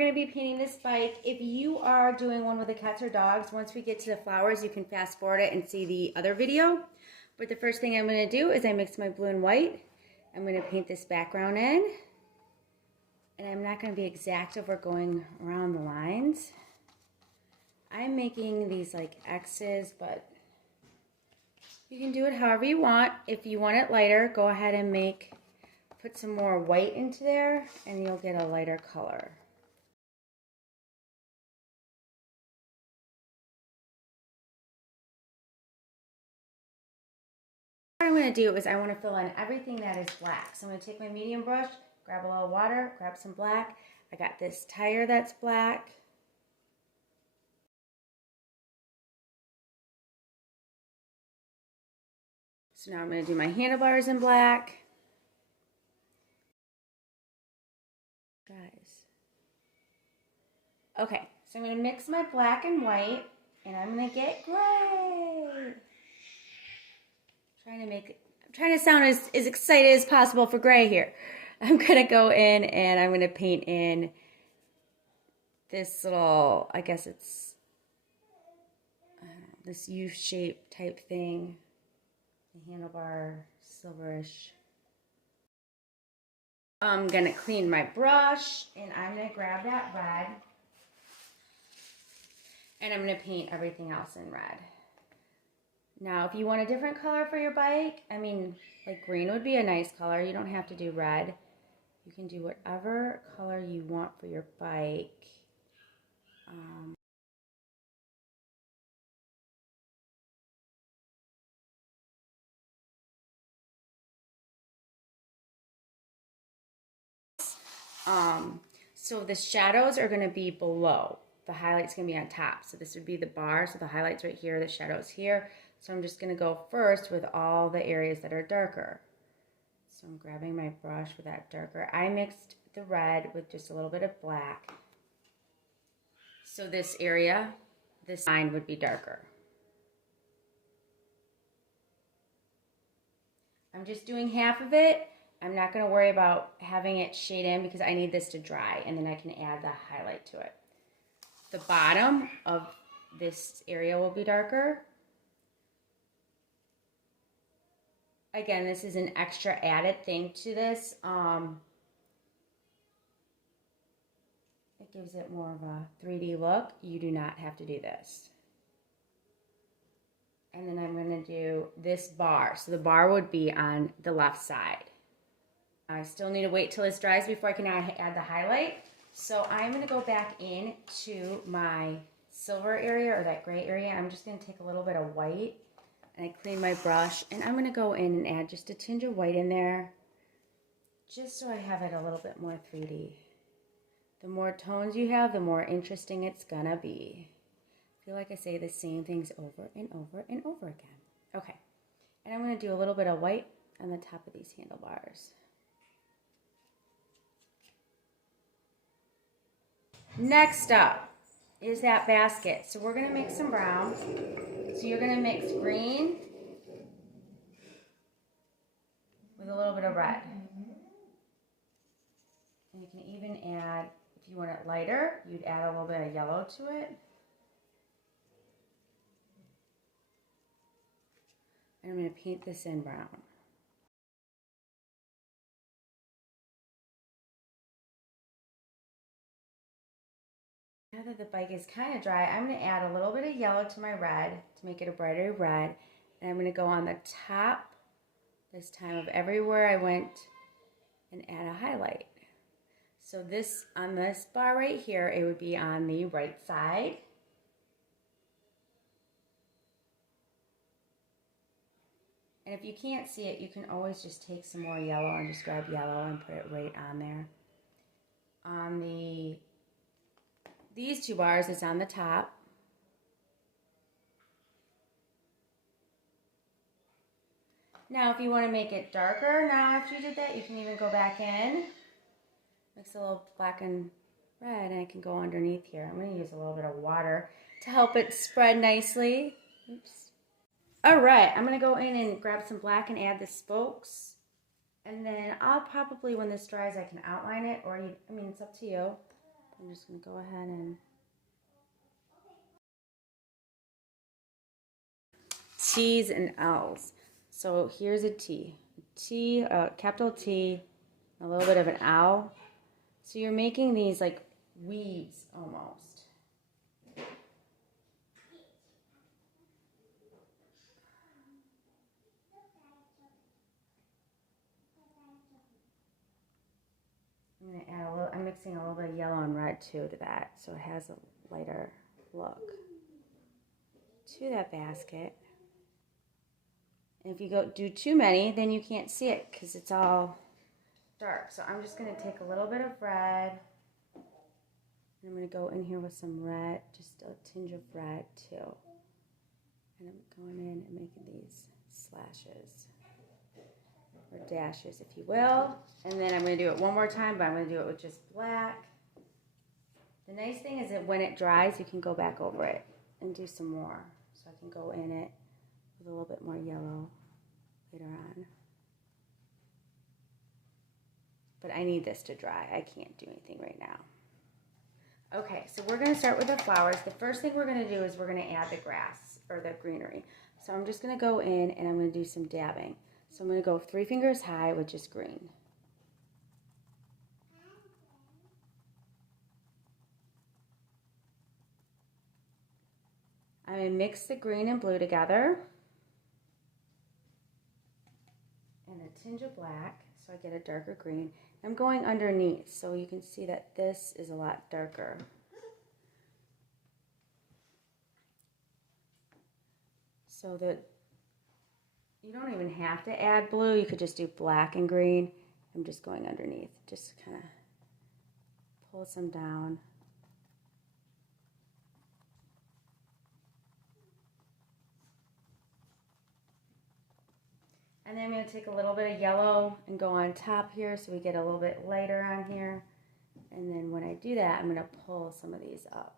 going to be painting this bike. If you are doing one with the cats or dogs, once we get to the flowers, you can fast forward it and see the other video. But the first thing I'm going to do is I mix my blue and white. I'm going to paint this background in. And I'm not going to be exact over going around the lines. I'm making these like X's, but you can do it however you want. If you want it lighter, go ahead and put some more white into there and you'll get a lighter color. What I'm going to do is I want to fill in everything that is black. So I'm going to take my medium brush, grab a little water, grab some black. I got this tire that's black. So now I'm going to do my handlebars in black. Guys. Okay, so I'm going to mix my black and white, and I'm going to get gray. I'm trying to sound as excited as possible for gray here. I'm going to go in and I'm going to paint in this little, I guess it's this U-shaped type thing. The handlebar, silverish. I'm going to clean my brush and I'm going to grab that red and I'm going to paint everything else in red. Now, if you want a different color for your bike, I mean, like green would be a nice color. You don't have to do red. You can do whatever color you want for your bike. So the shadows are going to be below. The highlight's going to be on top. So this would be the bar. So the highlight's right here, the shadow's here. So I'm just going to go first with all the areas that are darker. So I'm grabbing my brush with that darker. I mixed the red with just a little bit of black. So this area, this line would be darker. I'm just doing half of it. I'm not going to worry about having it shade in because I need this to dry and then I can add the highlight to it. The bottom of this area will be darker. Again, this is an extra added thing to this. It gives it more of a 3D look. You do not have to do this. And then I'm going to do this bar. So the bar would be on the left side. I still need to wait till this dries before I can add the highlight. So I'm going to go back into my silver area or that gray area. I'm just going to take a little bit of white and I clean my brush and I'm going to go in and add just a tinge of white in there just so I have it a little bit more 3D. The more tones you have, the more interesting it's going to be. I feel like I say the same things over and over and over again. Okay, and I'm going to do a little bit of white on the top of these handlebars. Next up is that basket. So we're going to make some brown. So you're going to mix green with a little bit of red. And you can even add, if you want it lighter, you'd add a little bit of yellow to it. And I'm going to paint this in brown. Now that the bike is kind of dry, I'm going to add a little bit of yellow to my red to make it a brighter red. And I'm going to go on the top this time of everywhere I went and add a highlight. So this, on this bar right here, it would be on the right side. And if you can't see it, you can always just take some more yellow and just grab yellow and put it right on there. On these two bars, it's on the top. Now, if you want to make it darker, now after you did that, you can even go back in. Mix a little black and red, and I can go underneath here. I'm going to use a little bit of water to help it spread nicely. Oops. All right, I'm going to go in and grab some black and add the spokes. And then I'll probably, when this dries, I can outline it, or I mean, it's up to you. I'm just going to go ahead and T's and L's. So here's a T. T, capital T, a little bit of an L. So you're making these like weaves almost. I'm going to add a little, I'm mixing a little bit of yellow and red too to that, so it has a lighter look to that basket. And if you do too many, then you can't see it because it's all dark. So I'm just going to take a little bit of red. And I'm going to go in here with some red, just a tinge of red too. And I'm going in and making these slashes, or dashes if you will. And then I'm going to do it one more time, but I'm going to do it with just black. The nice thing is that when it dries, you can go back over it and do some more. So I can go in it with a little bit more yellow later on. But I need this to dry. I can't do anything right now. Okay, so we're going to start with the flowers. The first thing we're going to do is we're going to add the grass or the greenery. So I'm just going to go in and I'm going to do some dabbing. So I'm going to go 3 fingers high with just green. I'm going to mix the green and blue together and a tinge of black so I get a darker green. I'm going underneath so you can see that this is a lot darker. So that you don't even have to add blue, you could just do black and green. I'm just going underneath, just kind of pull some down. And then I'm going to take a little bit of yellow and go on top here so we get a little bit lighter on here. And then when I do that, I'm going to pull some of these up.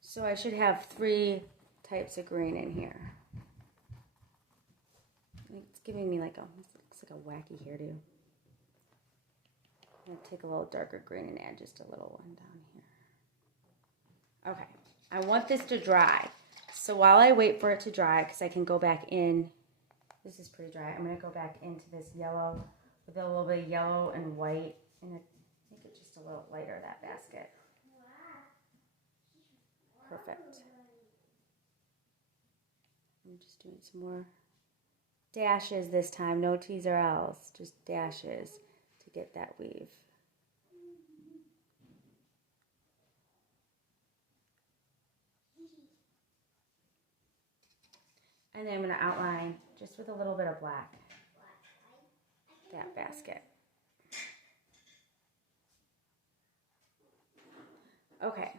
So I should have 3 types of green in here. It's giving me like a, looks like a wacky hairdo. I'm going to take a little darker green and add just a little one down here. Okay, I want this to dry. So while I wait for it to dry, because I can go back in, this is pretty dry, I'm going to go back into this yellow with a little bit of yellow and white and make it just a little lighter, that basket. Perfect. I'm just doing some more dashes this time, no T's or L's, just dashes to get that weave. And then I'm going to outline just with a little bit of black that basket. Okay.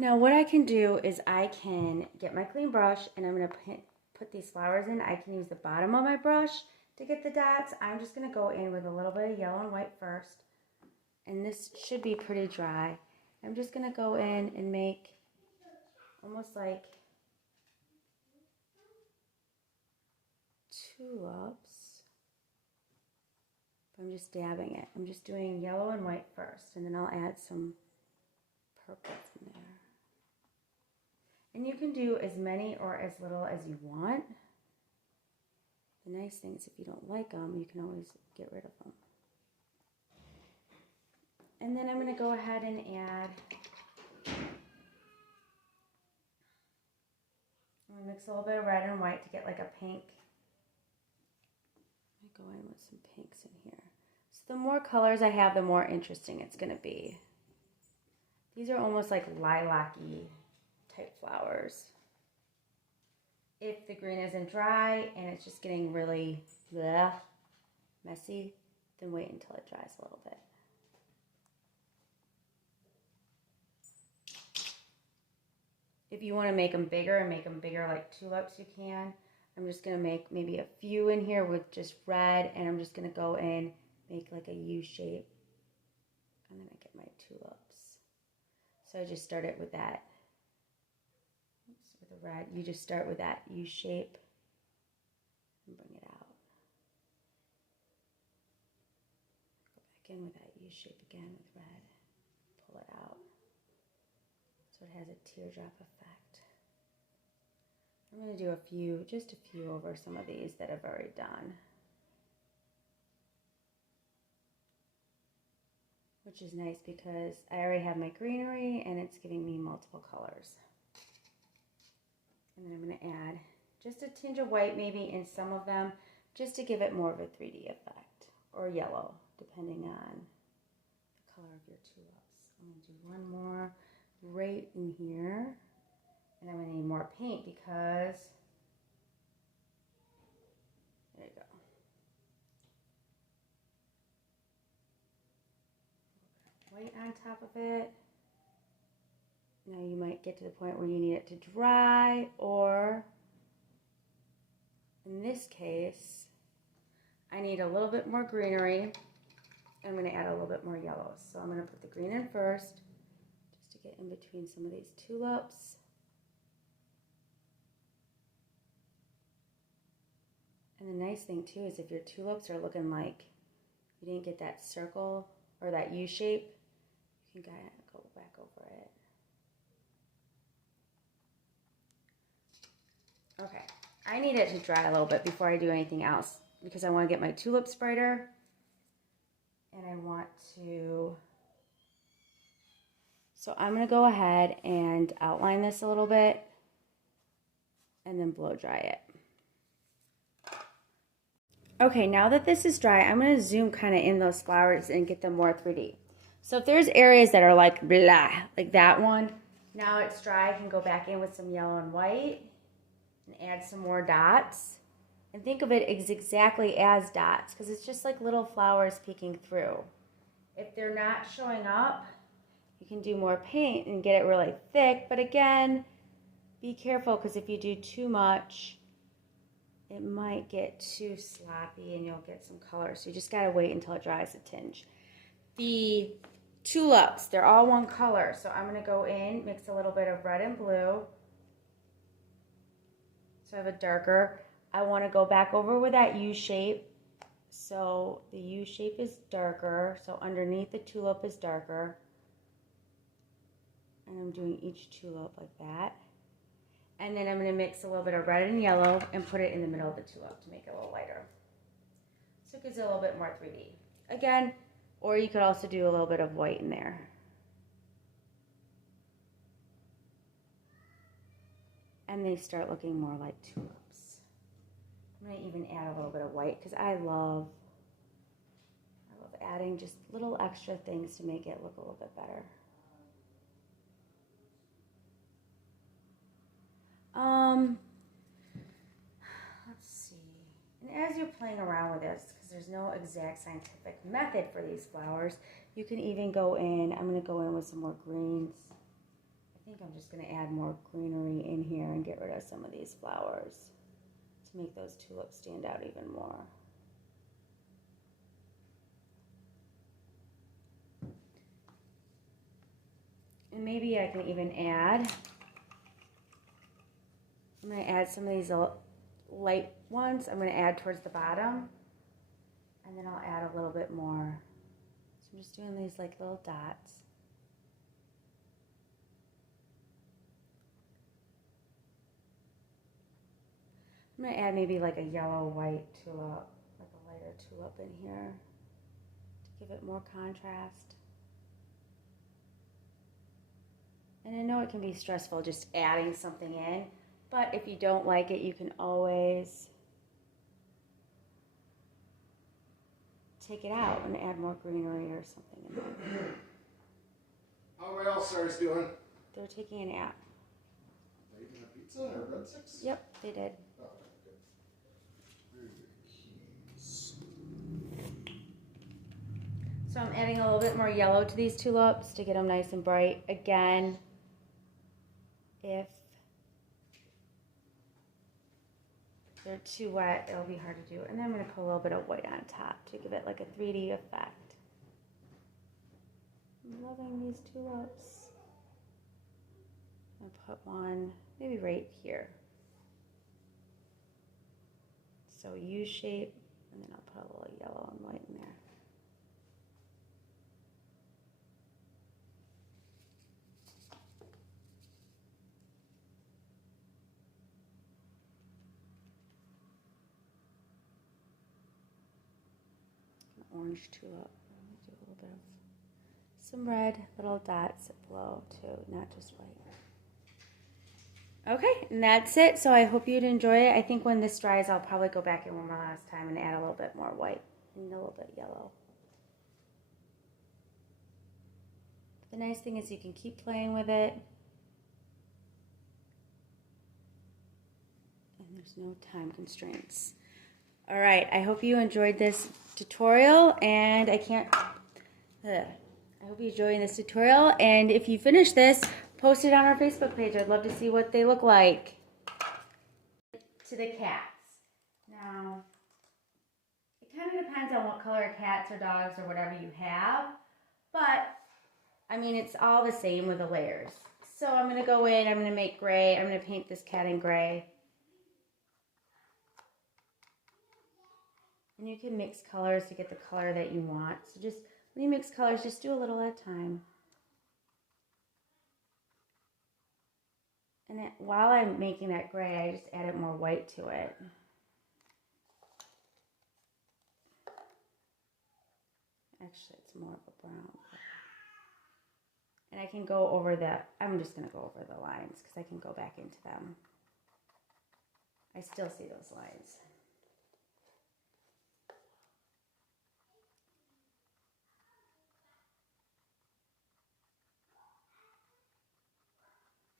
Now what I can do is I can get my clean brush and I'm going to put these flowers in. I can use the bottom of my brush to get the dots. I'm just going to go in with a little bit of yellow and white first. And this should be pretty dry. I'm just going to go in and make almost like tulips. I'm just dabbing it. I'm just doing yellow and white first, and then I'll add some purple in there. And you can do as many or as little as you want. The nice thing is if you don't like them, you can always get rid of them. And then I'm going to go ahead and add, I'm going to mix a little bit of red and white to get like a pink. I'm going to go in with some pinks in here. So the more colors I have, the more interesting it's going to be. These are almost like lilac-y type flowers. If the green isn't dry and it's just getting really messy, then wait until it dries a little bit. If you want to make them bigger and make them bigger like tulips, you can. I'm just going to make maybe a few in here with just red, and I'm just going to go in, make like a U shape, and then I get my tulips. So I just start it with that. With the red, you just start with that U shape and bring it out. in with that U shape again with red. Pull it out so it has a teardrop effect. I'm going to do just a few over some of these that I've already done. Which is nice because I already have my greenery and it's giving me multiple colors. And then I'm going to add just a tinge of white maybe in some of them just to give it more of a 3D effect, or yellow depending on the color of your tulips. I'm going to do one more right in here, and I'm going to need more paint because, there you go. White on top of it. Now you might get to the point where you need it to dry, or in this case, I need a little bit more greenery. I'm going to add a little bit more yellow. So I'm going to put the green in first, just to get in between some of these tulips. And the nice thing too is if your tulips are looking like you didn't get that circle or that U shape, you can kind of go back over it. Okay, I need it to dry a little bit before I do anything else because I want to get my tulips brighter, and I want to, so I'm going to go ahead and outline this a little bit and then blow dry it. Okay, now that this is dry, I'm going to zoom kind of in those flowers and get them more 3D. So if there's areas that are like blah, like that one, now it's dry, I can go back in with some yellow and white and add some more dots. And think of it as exactly as dots because it's just like little flowers peeking through. If they're not showing up, you can do more paint and get it really thick. But again, be careful because if you do too much, it might get too sloppy and you'll get some color. So you just got to wait until it dries a tinge. The tulips, they're all one color. So I'm going to go in, mix a little bit of red and blue. So I have a darker. I want to go back over with that U shape. So the U shape is darker. So underneath the tulip is darker. And I'm doing each tulip like that. And then I'm going to mix a little bit of red and yellow and put it in the middle of the tulip to make it a little lighter. So it gives it a little bit more 3D. Again, or you could also do a little bit of white in there. And they start looking more like tulips. I'm going to even add a little bit of white because I love adding just little extra things to make it look a little bit better. Let's see. And as you're playing around with this, because there's no exact scientific method for these flowers, you can even go in, I'm going to go in with some more greens. I think I'm just going to add more greenery in here and get rid of some of these flowers to make those tulips stand out even more. And maybe I can even add, I'm going to add some of these light ones. I'm going to add towards the bottom, and then I'll add a little bit more. So I'm just doing these like little dots. I'm going to add maybe like a yellow-white tulip, like a lighter tulip in here to give it more contrast. And I know it can be stressful just adding something in, but if you don't like it, you can always take it out and add more greenery or something in there. How are my All-Stars doing? They're taking a nap. They eating a pizza or breadsticks? Yep, they did. Oh, okay, good. So I'm adding a little bit more yellow to these tulips to get them nice and bright. Again, if they're too wet, it'll be hard to do. And then I'm going to put a little bit of white on top to give it like a 3D effect. I'm loving these tulips. I'll put one maybe right here. So U shape, and then I'll put a little yellow and white in there. orange tulip. Let me do a little bit of some red little dots below too, not just white. Okay, and that's it. So I hope you'd enjoy it. I think when this dries, I'll probably go back in one more last time and add a little bit more white and a little bit yellow. The nice thing is you can keep playing with it. And there's no time constraints. All right, I hope you enjoyed this tutorial, and I hope you're enjoying this tutorial, and if you finish this, post it on our Facebook page. I'd love to see what they look like. To the cats. Now, it kind of depends on what color cats or dogs or whatever you have, but I mean, it's all the same with the layers. So I'm going to go in, I'm going to make gray, I'm going to paint this cat in gray. And you can mix colors to get the color that you want. So just, when you mix colors, just do a little at a time. And while I'm making that gray, I just added more white to it. Actually, it's more of a brown color. And I can go over I'm just going to go over the lines because I can go back into them. I still see those lines.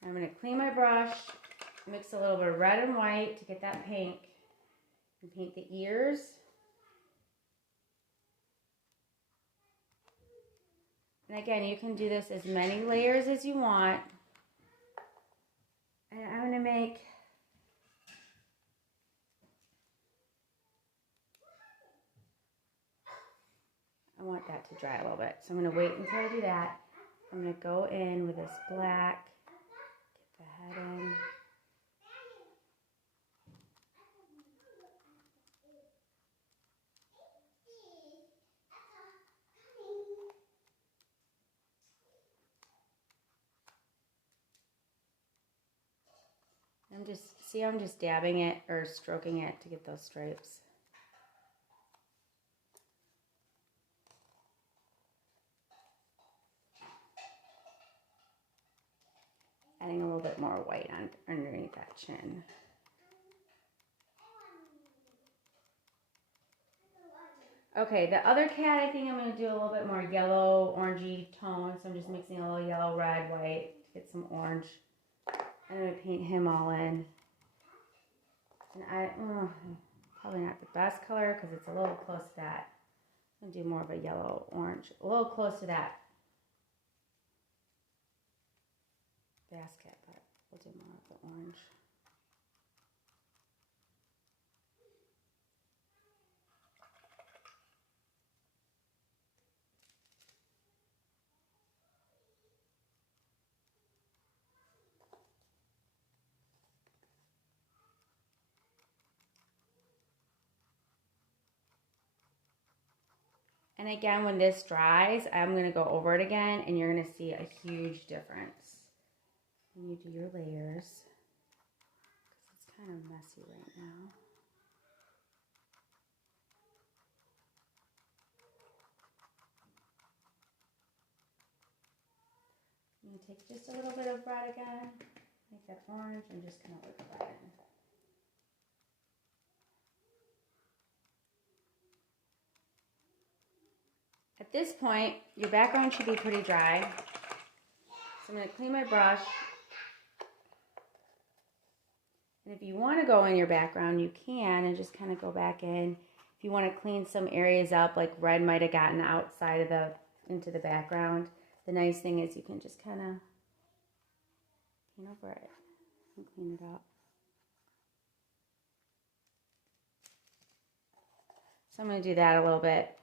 I'm going to clean my brush, mix a little bit of red and white to get that pink, and paint the ears. And again, you can do this as many layers as you want. And I'm going to make I want that to dry a little bit. So I'm going to wait until I do that. I'm going to go in with this black, get the head in. I'm just dabbing it or stroking it to get those stripes. Adding a little bit more white underneath that chin. Okay, the other cat, I think I'm going to do a little bit more yellow, orangey tone. So I'm just mixing a little yellow, red, white to get some orange. I'm going to paint him all in. And probably not the best color because it's a little close to that. I'm going to do more of a yellow, orange, a little close to that basket, but we'll do more of the orange. And again, when this dries, I'm going to go over it again, and you're going to see a huge difference when you do your layers, because it's kind of messy right now. I'm going to take just a little bit of red again, make that orange, and just kind of work that in. At this point, your background should be pretty dry. So I'm going to clean my brush. And if you want to go in your background, you can, and just kind of go back in. If you want to clean some areas up, like red might have gotten outside of into the background, the nice thing is you can just kind of paint over it and clean it up. So I'm going to do that a little bit.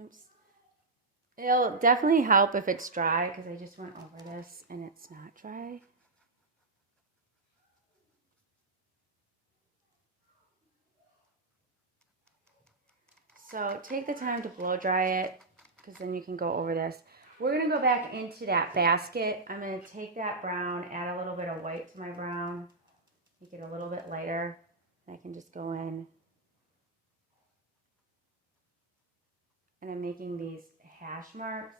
Oops. It'll definitely help if it's dry because I just went over this and it's not dry. So take the time to blow dry it because then you can go over this. We're going to go back into that basket. I'm going to take that brown, add a little bit of white to my brown, make it a little bit lighter. And I can just go in. And I'm making these hash marks.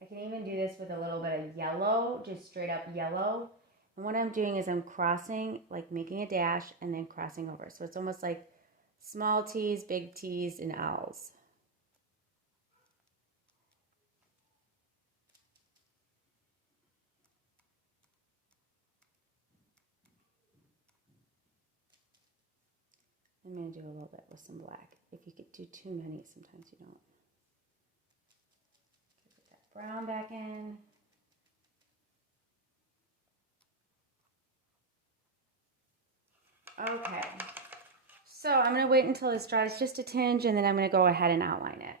I can even do this with a little bit of yellow, just straight up yellow. And what I'm doing is I'm crossing, like making a dash and then crossing over. So it's almost like small T's, big T's, and L's. I'm going to do a little bit with some black. If you could do too many, sometimes you don't. Put that brown back in. Okay. So I'm going to wait until this dries just a tinge, and then I'm going to go ahead and outline it.